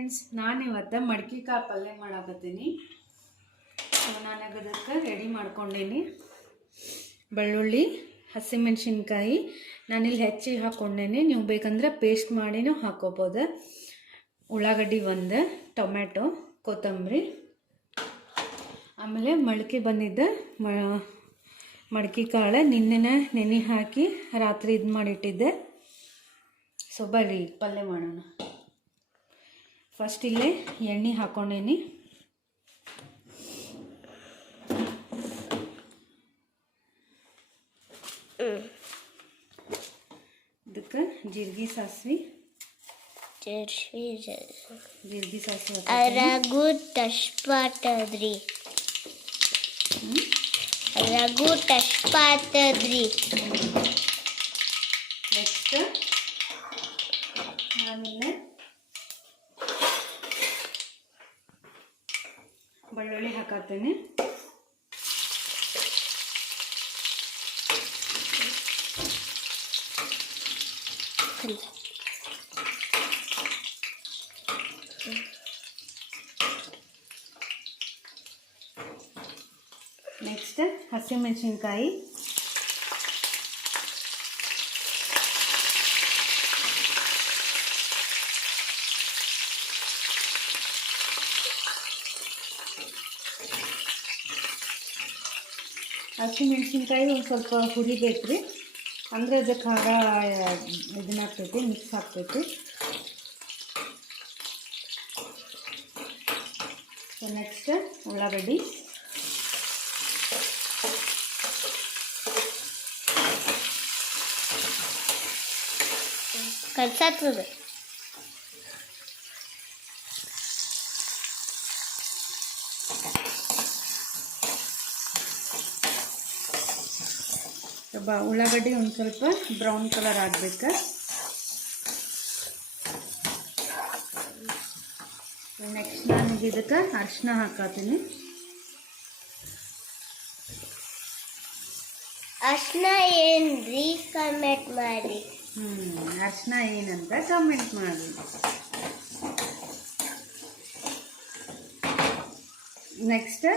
Friends, ನಾನು ಇವತ್ತು ಮಡ್ಕಿಕಾಳು ಪಲ್ಯ ಮಾಡಾಕತ್ತೀನಿ. ಸೊ ನಾನು ಅದಕ್ಕೆ ರೆಡಿ ಮಾಡ್ಕೊಂಡೀನಿ. ಬೆಳ್ಳುಳ್ಳಿ, ಹಸಿಮೆಣಸಿನ್ಕಾಯಿ ನಾನಿಲ್ಲಿ ಹೆಚ್ಚಿಗೆ ಹಾಕ್ಕೊಂಡೇನಿ. ನೀವು ಬೇಕಂದ್ರೆ ಪೇಸ್ಟ್ ಮಾಡಿನೂ ಹಾಕೋಬೋದು. ಉಳ್ಳಾಗಡ್ಡಿ ಒಂದು, ಟೊಮೆಟೊ, ಕೊತ್ತಂಬರಿ, ಆಮೇಲೆ ಮೊಳಕೆ ಬಂದಿದ್ದ ಮಡ್ಕಿಕಾಳು ನೆನೆ ಹಾಕಿ ರಾತ್ರಿ ಇದು ಮಾಡಿಟ್ಟಿದ್ದೆ. ಸೊ ಬರ್ರಿ ಪಲ್ಯ ಮಾಡೋಣ. ಫಸ್ಟ್ ಇಲ್ಲೇ ಎಣ್ಣೆ ಹಾಕ್ಕೊಂಡೇನಿ. ಇದಕ್ಕೆ ಜೀರಿಗೆ ಸಾಸಿವೆ ರಘು ಟಶ್ಪಾತದ್ರಿ ನೆಕ್ಸ್ಟ್ ಆಮೇಲೆ ಬೆಳ್ಳುಳ್ಳಿ ಹಾಕತ್ತೇನೆ. ನೆಕ್ಸ್ಟ್ ಹಸಿಮೆಣಸಿನ್ಕಾಯಿ, ಹಸಿಮೆಣಸಿನ್ಕಾಯಿ ಒಂದು ಸ್ವಲ್ಪ ಹುರಿಬೇಕ್ರಿ, ಅಂದರೆ ಅದು ಖಾರ ಇದನ್ನಾಗ್ತೈತಿ, ಮಿಕ್ಸ್ ಆಗ್ತೈತಿ. ಸೊ ನೆಕ್ಸ್ಟ್ ಉಳ್ಳಾಗಡ್ಡಿ, ಕಲ್ಸಾತದ ಉಳ್ಳಾಗಡ್ಡಿ ಒಂದು ಸ್ವಲ್ಪ ಬ್ರೌನ್ ಕಲರ್ ಆಗಬೇಕು. ನೆಕ್ಸ್ಟ್ ನಾನು ಇದಕ್ಕೆ ಅರಿಶಿನ ಹಾಕತ್ತೀನಿ. ಅರಿಶಿನ ಏನ್ರಿ ಕಮೆಂಟ್ ಮಾಡಿ. ಅರಿಶಿನ ಏನಂತ ಕಮೆಂಟ್ ಮಾಡಿ. ನೆಕ್ಸ್ಟ್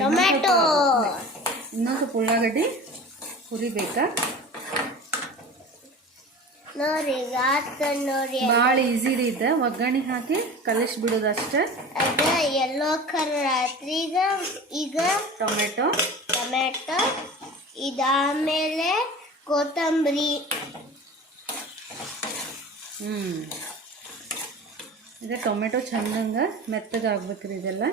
ಟೊಮೆಟೊ, ಇನ್ನೊಂದು ಸ್ವಲ್ಪ ಉಳ್ಳಾಗಡ್ಡಿ ಹುರಿಬೇಕಾ. ನೋಡಿ ಭಾಳ ಈಸಿ ಇದೆ. ಒಗ್ಗರಣೆ ಹಾಕಿ ಕಲಿಸ್ಬಿಡೋದಷ್ಟೇ. ಅದ ಎಲ್ಲೋ ರಾತ್ರಿಗ ಈಗ ಟೊಮೆಟೊ ಇದಾದ್ಮೇಲೆ ಕೊತ್ತಂಬರಿ. ಈಗ ಟೊಮೆಟೊ ಚಂದಂಗ ಮೆತ್ತಗಾಗ್ಬೇಕ್ರಿ ಇದೆಲ್ಲ.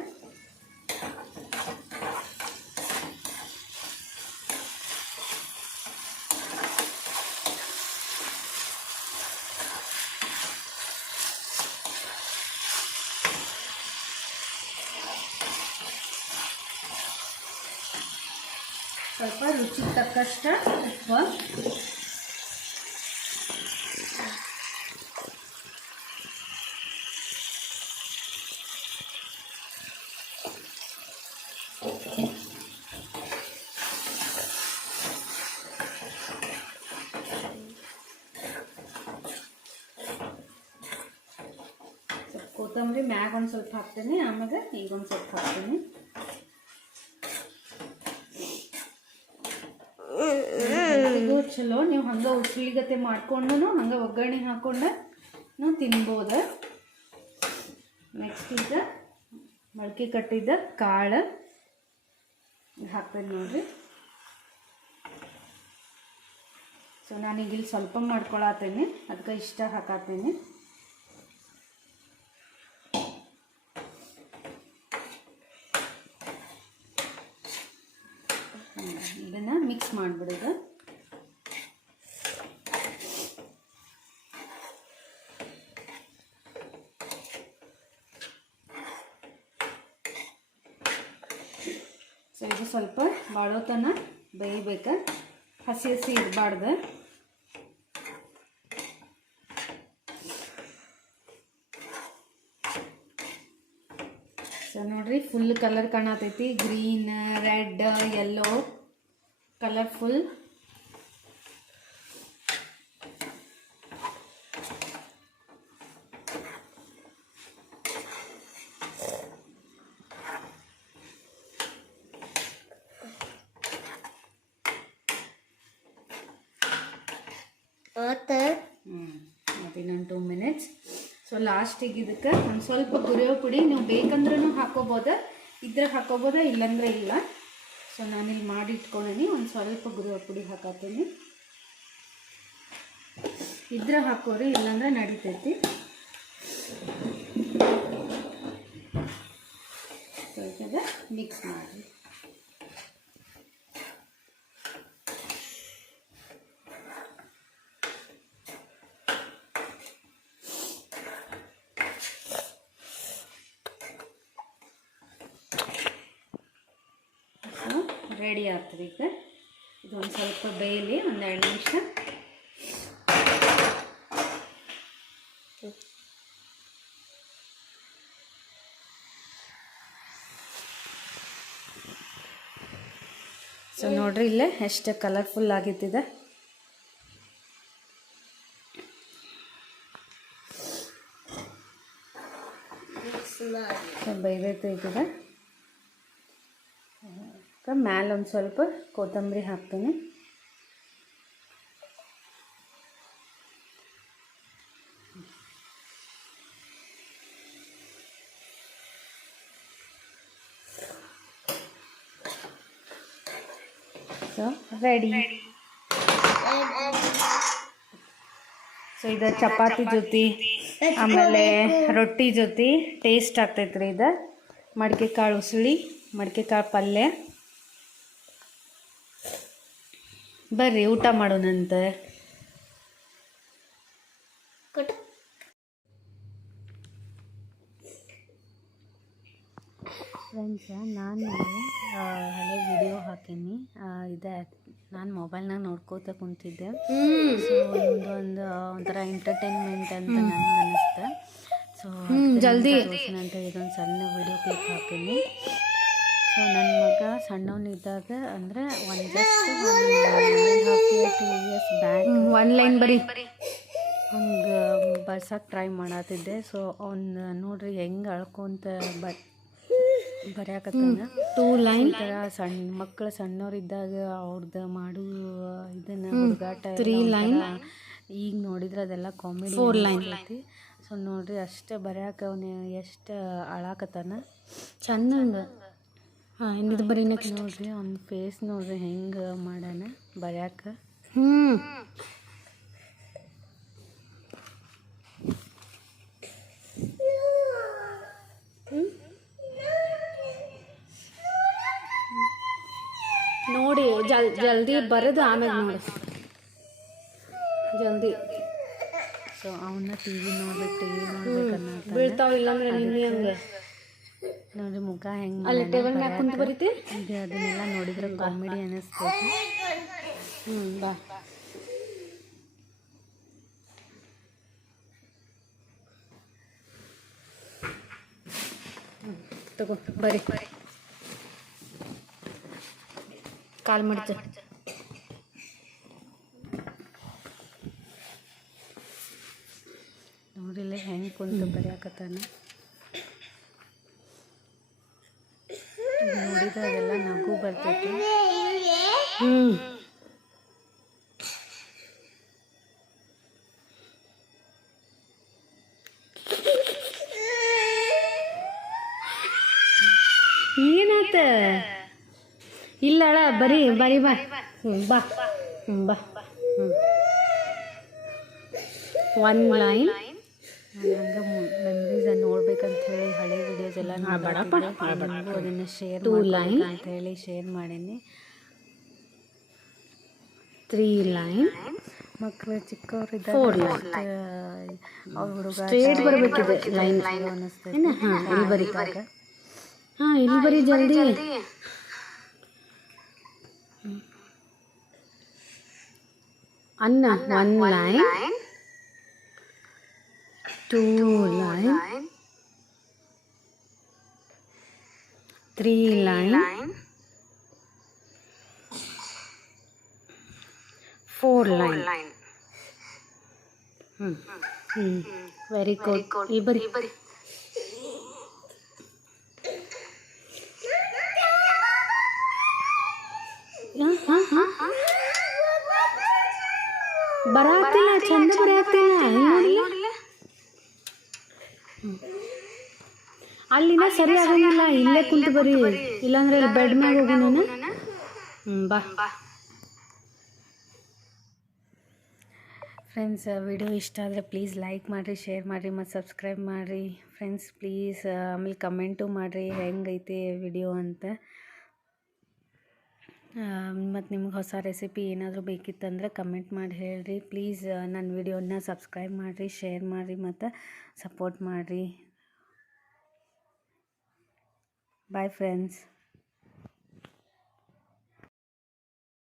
ಸ್ವಲ್ಪ ರುಚಿಗೆ ತಕ್ಕಷ್ಟ ಉಪ್ಪು, ಕೊತ್ತಂಬರಿ ಮ್ಯಾಗ ಒಂದು ಸ್ವಲ್ಪ ಹಾಕ್ತೀನಿ, ಆಮೇಲೆ ಈಗ ಒಂದು ಸ್ವಲ್ಪ ಹಾಕ್ತೀನಿ. ಚಲೋ ನೀವು ಹಂಗೆ ಉಸ್ಲಿಗತೆ ಮಾಡ್ಕೊಂಡು ಹಂಗೆ ಒಗ್ಗರಣೆ ಹಾಕ್ಕೊಂಡು ನಾವು ತಿನ್ಬೋದು. ನೆಕ್ಸ್ಟ್ ಈಗ ಮೊಳಕೆ ಕಟ್ಟಿದ್ದ ಕಾಳು ಹಾಕ್ತೇನೆ ನೋಡ್ರಿ. ಸೊ ನಾನೀಗ ಇಲ್ಲಿ ಸ್ವಲ್ಪ ಮಾಡ್ಕೊಳತ್ತೇನೆ, ಅದಕ್ಕೆ ಇಷ್ಟ ಹಾಕತ್ತೇನೆ. ಇದನ್ನು ಮಿಕ್ಸ್ ಮಾಡಿಬಿಡೋದು. ಸೊ ಇದು ಸ್ವಲ್ಪ ಬಾಳೋತನ ಬೇಯಬೇಕು, ಹಸಿ ಇರಬಾರ್ದು. ಸೊ ನೋಡ್ರಿ ಫುಲ್ ಕಲರ್ ಕಾಣತೈತಿ, ಗ್ರೀನ್, ರೆಡ್, ಯೆಲ್ಲೋ ಕಲರ್ಫುಲ್. ಮತ್ತು ಮತ್ತು ಇನ್ನೊಂದು 2 ಮಿನಿಟ್ಸ್. ಸೊ ಲಾಸ್ಟಿಗೆ ಇದಕ್ಕೆ ಒಂದು ಸ್ವಲ್ಪ ಗುರಿಯೋ ಪುಡಿ ನೀವು ಬೇಕಂದ್ರೂ ಹಾಕೋಬೋದ, ಇದ್ರೆ ಹಾಕೋಬೋದ, ಇಲ್ಲಾಂದ್ರೆ ಇಲ್ಲ. ಸೊ ನಾನಿಲ್ಲಿ ಮಾಡಿ ಇಟ್ಕೊಂಡೀನಿ. ಒಂದು ಸ್ವಲ್ಪ ಗುರಿಯೋ ಪುಡಿ ಹಾಕತ್ತೀನಿ. ಇದ್ರೆ ಹಾಕೋರಿ, ಇಲ್ಲಾಂದ್ರೆ ನಡಿತೈತಿ. ಸ್ವಲ್ಪ ಮಿಕ್ಸ್ ಮಾಡಿ. ರೆಡಿ ಆಗ್ತದೆ. ಈಗ ಇದೊಂದು ಸ್ವಲ್ಪ ಬೇಯಲಿ, ಒಂದು 2 ನಿಮಿಷ. ಸೊ ನೋಡ್ರಿ ಇಲ್ಲೇ ಎಷ್ಟು ಕಲರ್ಫುಲ್ ಆಗಿತ್ತಿದೆ. ಬೇಯ್ದೈತೆ ಇದೆ. ಮ್ಯಾಲೆ ಒಂದು ಸ್ವಲ್ಪ ಕೊತ್ತಂಬರಿ ಹಾಕ್ತೀನಿ. So ready. ಸೊ ಇದು ಚಪಾತಿ ಜೊತೆ ಆಮೇಲೆ ರೊಟ್ಟಿ ಜೊತೆ ಟೇಸ್ಟ್ ಆಗ್ತೈತ್ರಿ. ಇದು ಮಡಿಕೆ ಕಾಳು ಉಸುಳಿ, ಮಡಿಕೆ ಕಾಳು ಪಲ್ಯ. ಬರ್ರಿ ಊಟ ಮಾಡೋಣಂತೆ. ಫ್ರೆಂಡ್ಸ, ನಾನು ಹಳೆ ವಿಡಿಯೋ ಹಾಕೀನಿ. ಇದೆ ನಾನು ಮೊಬೈಲ್ನಾಗ ನೋಡ್ಕೋತ ಕುಂತಿದ್ದೆ. ಸೊ ಒಂದು ಒಂಥರ ಎಂಟರ್ಟೈನ್ಮೆಂಟ್ ಅಂತ ನನಗೆ ಅನ್ನಿಸ್ತು. ಸೊ ಜಲ್ದಿ ಅಂತ ಇದೊಂದು ಸಣ್ಣ ವಿಡಿಯೋ ಕ್ಲಿಪ್ ಹಾಕೀನಿ. ಸೊ ನನ್ನ ಮಗ ಸಣ್ಣವನಿದ್ದಾಗ ಅಂದರೆ ಜಸ್ಟ್ 1.5 years ಬ್ಯಾಕ್ ಒಂದು ಲೈನ್ ಹಂಗೆ ಬರ್ಸಕ್ಕೆ ಟ್ರೈ ಮಾಡತ್ತಿದ್ದೆ. ಸೊ ಅವ್ನು ನೋಡ್ರಿ ಹೆಂಗೆ ಅಳ್ಕೊಂತ ಬರೆಯಕತ್ತಾನ. 2 ಲೈನ್ ಥರ ಮಕ್ಕಳು ಸಣ್ಣವರಿದ್ದಾಗ ಅವ್ರದ್ದು ಮಾಡು ಇದನ್ನು ಹುಡುಗಾಟ 3 ಲೈನ್. ಈಗ ನೋಡಿದ್ರೆ ಅದೆಲ್ಲ ಕಾಮಿಡಿ 4 ಲೈನ್ ಐತಿ. ಸೊ ನೋಡ್ರಿ ಅಷ್ಟು ಬರೆಯಕ್ಕೆ ಅವನು ಎಷ್ಟು ಅಳಾಕತ್ತಾನ ಚಂದಂಗೆ. ಇದು ಬರೀ ನೆಕ್ಸ್ಟ್ ನೋಡ್ರಿ ಅವ್ನ ಫೇಸ್ ನೋಡ್ರಿ ಹೆಂಗೆ ಮಾಡ್ಯಾನ ಬರೆಯಕ್ಕೆ. ನೋಡಿ ಜಲ್ದಿ ಬರೋದು ಆಮೇಲೆ ನೋಡಿ ಜಲ್ದಿ. ಸೊ ಅವನ್ನ ಟಿ ವಿ ನೋಡ್ಬೇಕನ್ನ ಬೀಳ್ತಾವ, ಇಲ್ಲಾಂದ್ರೆ ನಿನ್ನೆ ಹಂಗೆ ನೋಡ್ರಿ ಮುಖ ಹೆಂಗೆ ಅಲ್ಲಿ ಟೇಬಲ್ ಮ್ಯಾಗ ಕುಂತು ಬರೀತಿ. ಈಗ ಅದನ್ನೆಲ್ಲ ನೋಡಿದ್ರೆ ಕಾಮಿಡಿ ಅನ್ನಿಸ್ತೈತಿ. ಬಾ ತಗೋ ಬರೀ ಕಾಲು ಮಡ್ಚ. ನೋಡಿಲ್ಲ ಹೆಂಗೆ ಕುಂತು ಬರೆಯಾಕತ್ತಾನ. ನೋಡಿದ್ರೆ ಅದೆಲ್ಲ ನಗು ಬರ್ತೈತಿ. ಏನಾತ ಇಲ್ಲ ಅಳ ಬರೀ ಬರೀ ಬಾ ಬಾ ಬಾ 1 ಲೈನ್. ಹಂಗೆ ಮೆಮ್ರೀಸ್ ನೋಡ್ಬೇಕಂತ ಹೇಳಿ ಹಳೆ ವಿಡಿಯೋಸ್ ಎಲ್ಲ ಅದನ್ನು ಶೇರ್ 2 ಲೈನ್ ಅಂತ ಹೇಳಿ ಶೇರ್ ಮಾಡೀನಿ. 3 ಲೈನ್. ಮಕ್ಕಳು ಚಿಕ್ಕವರಿದ್ದಾಗ 4 ಲೈನ್. ಅವ್ರ ಹುಡುಗ ಸ್ಟ್ರೇಟ್ ಬರಬೇಕಿದೆ ಲೈನ್ ಅನ್ನಿಸ್ತೈತಿ. ಇಲ್ಲಿ ಬರೀತಾಗ ಇಲ್ಲಿ ಬರೀ ಜಲ್ದಿ. ಅನ್ನ 1 line 2 line 3 line 4 line. Very good. ಇಲ್ಲಿ ಬರೀ ಬರಾತಿಲ್ಲ, ಚಂದ ಬರಾತಿಲ್ಲ. ಇಲ್ಲಿ ನೋಡಿಲ್ಲ, ಅಲ್ಲಿನ ಸರಿ ಆಗಂಗಿಲ್ಲ. ಇಲ್ಲೇ ಕುಂತು ಬರೀ, ಇಲ್ಲಾಂದ್ರೆ ಇಲ್ಲಿ ಬೆಡ್ ಮ್ಯಾಗ ಹೋಗು ನಾನು. ಬಾ ಫ್ರೆಂಡ್ಸ್, ವಿಡಿಯೋ ಇಷ್ಟ ಆದರೆ ಪ್ಲೀಸ್ ಲೈಕ್ ಮಾಡಿರಿ, ಶೇರ್ ಮಾಡಿರಿ ಮತ್ತು ಸಬ್ಸ್ಕ್ರೈಬ್ ಮಾಡಿರಿ ಫ್ರೆಂಡ್ಸ್. ಪ್ಲೀಸ್ ಆಮೇಲೆ ಕಮೆಂಟು ಮಾಡಿರಿ ಹೆಂಗೈತೆ ವಿಡಿಯೋ ಅಂತ. ಮತ್ತು ನಿಮ್ಗೆ ಹೊಸ ರೆಸಿಪಿ ಏನಾದರೂ ಬೇಕಿತ್ತಂದ್ರೆ ಕಮೆಂಟ್ ಮಾಡಿ ಹೇಳಿರಿ. ಪ್ಲೀಸ್ ನನ್ನ ವಿಡಿಯೋನ ಸಬ್ಸ್ಕ್ರೈಬ್ ಮಾಡಿರಿ, ಶೇರ್ ಮಾಡಿರಿ ಮತ್ತು ಸಪೋರ್ಟ್ ಮಾಡಿರಿ. Bye friends.